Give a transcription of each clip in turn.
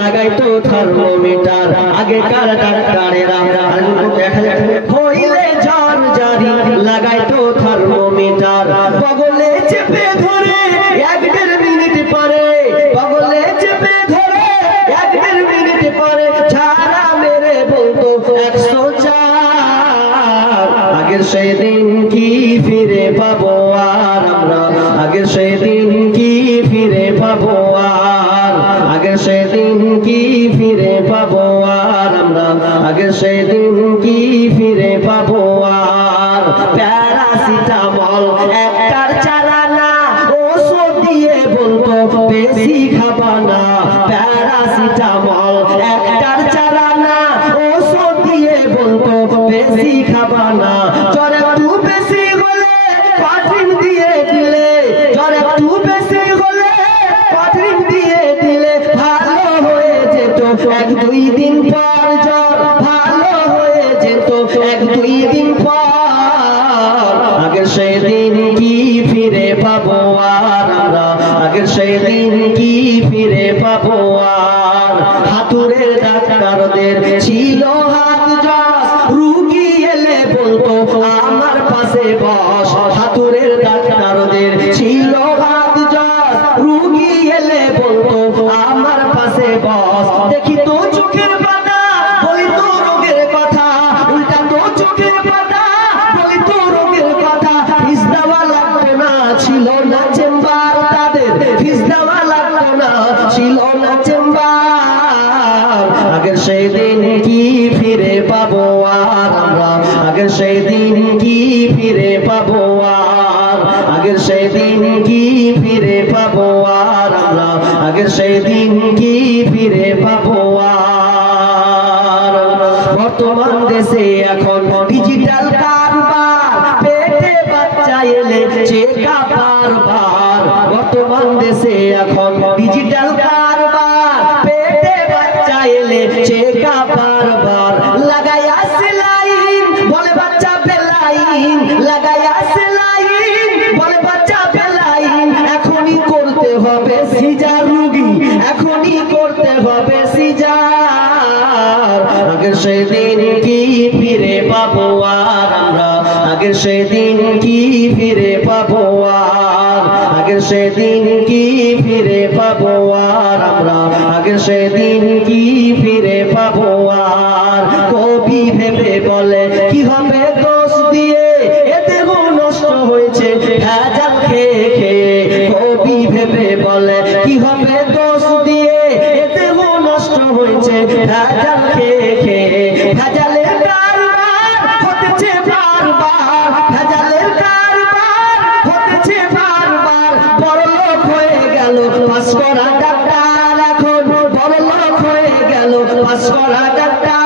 লাগাইতো thermometer আগেকার ডাক্তারেরা হইলে জ্বর জারি লাগাইতো থার্মোমিটার বগলে চেপে ধরে 1-1.5 মিনিট পরে বগলে চেপে ধরে 1-1.5 মিনিট পরে ছাড়া মেরে বলতো 104 আগের সেই দিন কি ফিরে পাবো আর আমরা আগের সেই দিন কি ফিরে পাবো আর আগের সেই দিন কি ফিরে পাবো আর আমরা আগের সেই দিন কি ফিরে পাবো আর প্যারাসিটামল একটার চারা না ওষুধ দিয়ে বলতো বেশি খাবা না প্যারাসিটামল একটার চারা না ওষুধ দিয়ে বলতো বেশি খাবা না জ্বর একটু বেশি হলে পাঠিন দিয়ে দিলে জ্বর একটু বেশি হলে পাঠিন দিয়ে দিলে ভালো হয়ে যেত 1-2 দিন পর জ্বর ভালো হয়ে যেত 1-2 দিন পর আগের সেই দিন কি ফিরে পাবো আর আমরা আগের সেই দিন কি ফিরে পাবো আর হাতুড়ের ডাক্তারদের ছিল হাত জস রুগী এলে বলতো আমার পাশে বস হাতুড়ের ডাক্তারদের ছিল হাত জস রুগী এলে বলতো আমার পাশে বস দেখি তো চোখের পাতা বলি তো রোগের কথা উল্টা তো চোখের পাতা বলি তো রোগের কথা ফিস দেওয়া লাগতো না ছিল না চেম্বার তাদের ফিস দেওয়া লাগতো না ছিল না চেম্বার আগের সেই দিন কি ফিরে পাবো আর আমরা আগের সেই দিন কি ফিরে পাবো আর আগের সেই দিন কি ফিরে পাবো আর আমরা আগের সেই দিন কি ফিরে পাবো আর বর্তমান দেশে এখন ডিজিটাল কারবার পেটে বাচ্চা এলে চেকআপ বারবার বর্তমান দেশে এখন ডিজিটাল কারবার পেটে বাচ্চা এলে চেকআপ বারবার লাগাইয়া সেলাইন বলে বাচ্চা বেলাইন লাগাইয়া সেলাইন বলে বাচ্চা বেলাইন এখনই করতে হবে সিজার রোগী এখনই করতে হবে সিজার আগের সেই দিন কি ফিরে পাবো আর আমরা আগের সেই দিন কি ফিরে পাবো আর আগের সেই দিন কি ফিরে পাবো আর আমরা আগের সেই দিন কি ফিরে পাবো আর কবি ভেবে বলে কি হবে দোষ দিয়ে এ দেহ নষ্ট হয়েছে ভেজাল খেয়ে খেয়ে কবি ভেবে বলে কি হবে দোষ দিয়ে এ দেহ নষ্ট হয়েছে ভেজাল খেয়ে খেয়ে ভেজালের কারবার হতেছে বারবার ভেজালের কারবার হতেছে বারবার বড়লোক হয়ে গেল পাস করা ডাক্তার এখন বড়লোক হয়ে গেল পাস করা ডাক্তার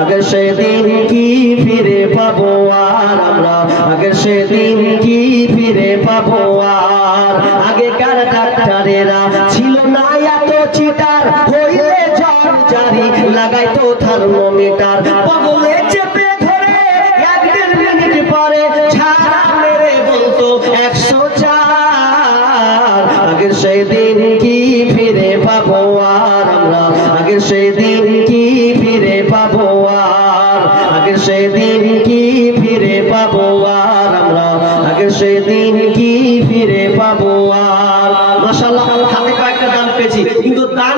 আগের সেদিন কি ফিরে পাবো আর আমরা আগের সেদিন কি ফিরে পাবো আর আগেকার ডাক্তারেরা ছিল না এত চিটার হইলে জ্বর জারি লাগাইতো থার্মোমিটার বগলে চেপে ধরে 1-1.5 মিনিট পরে ছাড়া মেরে বলতো 104 আগের সেদিন কি ফিরে পাবো আর আমরা আগের সেদিন কি ফিরে পাবো আর আগের সেদিন কি ফিরে পাবো আর আমরা আগের সেদিন কি ফিরে পাবো আর মাশাআল্লাহ হাতে কয়েকটা দান পেয়েছি কিন্তু দান